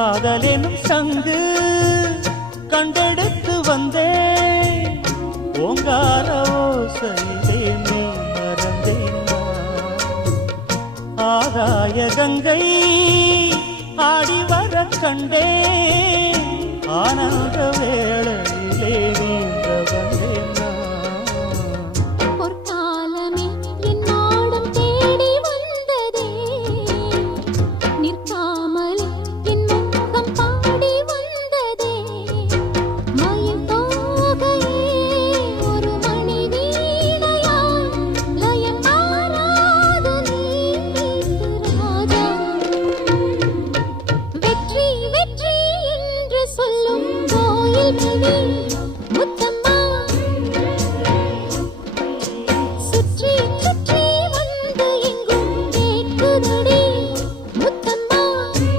காதலெனும் சங்கு கண்டெடுத்து வந்தேன் ஓங்கார ஓசையிலே நீ மறந்தேன் ஆகாய கங்கை ஆடி வர கண்டேன் ஆனந்த வேளை